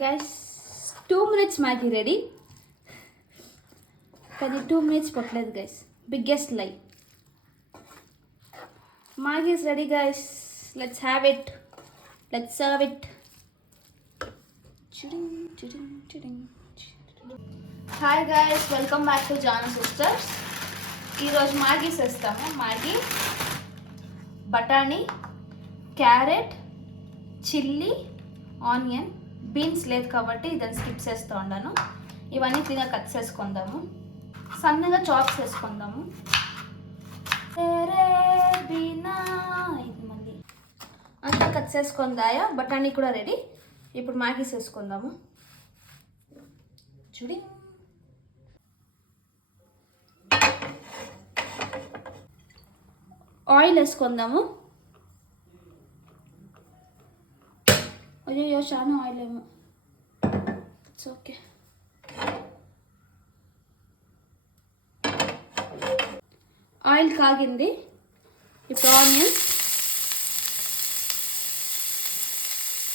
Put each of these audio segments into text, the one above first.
Guys, 2 minutes Maggi ready. కానీ 2 minutes పట్టలేదు guys. Biggest lie. Maggi is ready guys. Let's have it. Let's serve it. Hi guys, welcome back to Janu sisters. ఈరోజు Maggi చేస్తాము. Maggi, బఠానీ, carrot, chilli, onion, beans లేదు కాబట్టి ఇదని స్కిప్ చేస్తూ ఉన్నాను. ఇవన్నీ క్లీన్గా కట్ చేసుకుందాము, సన్నగా చాప్ చేసుకుందాము. ఇది మళ్ళీ అంతా కట్ చేసుకుందాయా. బఠానీ కూడా రెడీ. ఇప్పుడు మ్యాగీ చేసుకుందాము. చూడి, ఆయిల్ వేసుకుందాము. అయ్యో చాలా ఆయిల్ ఏమో, ఇట్స్ ఓకే. ఆయిల్ కాగింది. ఇప్పుడు ఆనియన్,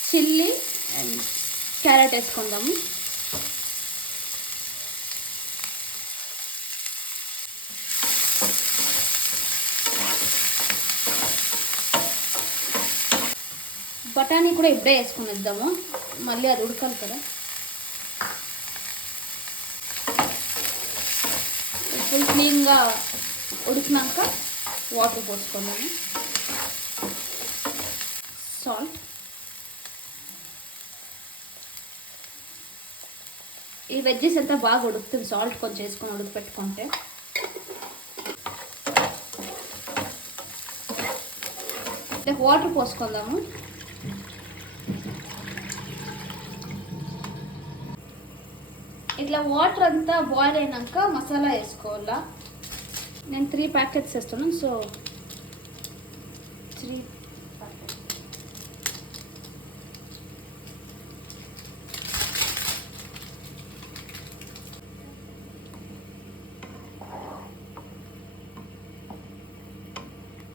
చిల్లీ అండ్ క్యారెట్ వేసుకుందాము. బఠానీ కూడా ఇప్పుడే వేసుకుని ఇద్దాము, మళ్ళీ అది ఉడకాలి కదా. ఫుల్ క్లీన్గా ఉడికినాక వాటర్ పోసుకున్నాము. సాల్ట్, ఈ వెజ్జెస్ అంతా బాగా ఉడుకుతుంది సాల్ట్ కొంచెం వేసుకొని ఉడకపెట్టుకుంటే. వాటర్ పోసుకుందాము. ఇట్లా వాటర్ అంతా బాయిల్ అయినాక మసాలా వేసుకోవాలా. నేను 3 ప్యాకెట్స్ వేస్తున్నాను, సో 3 ప్యాకెట్స్.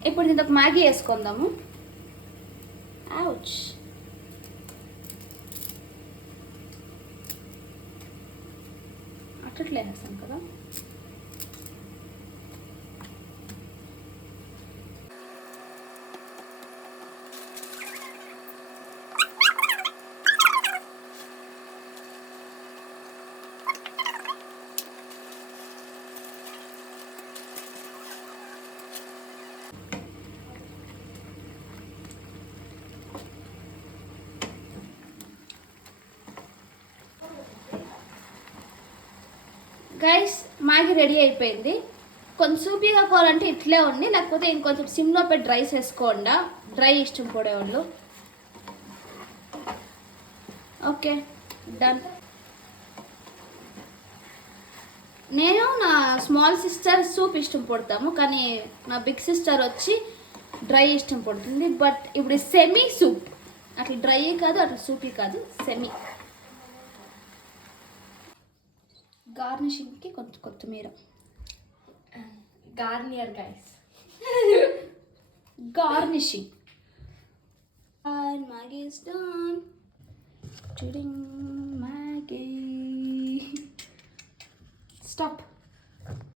ఇప్పుడు దీంతో మ్యాగీ వేసుకుందాము. అవుచ్, అట్లే వేస్తాం కదా. గైస్, మ్యాగీ రెడీ అయిపోయింది. కొంచెం సూపీగా కావాలంటే ఇట్లే ఉంది, లేకపోతే ఇంకొంచెం సిమ్లో పెట్టి డ్రై చేసుకోండా, డ్రై ఇష్టం పడేవాళ్ళు. Okay, done. నేను నా స్మాల్ సిస్టర్ సూప్ ఇష్టం పడతాము, కానీ నా బిగ్ సిస్టర్ వచ్చి డ్రై ఇష్టం పడుతుంది. బట్ ఇప్పుడు సెమీ సూప్, అట్లా డ్రై కాదు, అట్లా సూపీ కాదు, సెమీ. గార్నిషింగ్కి కొంచెం కొత్తిమీర. Garnier guys, garnishing. Maggi is done. Maggi. Stop.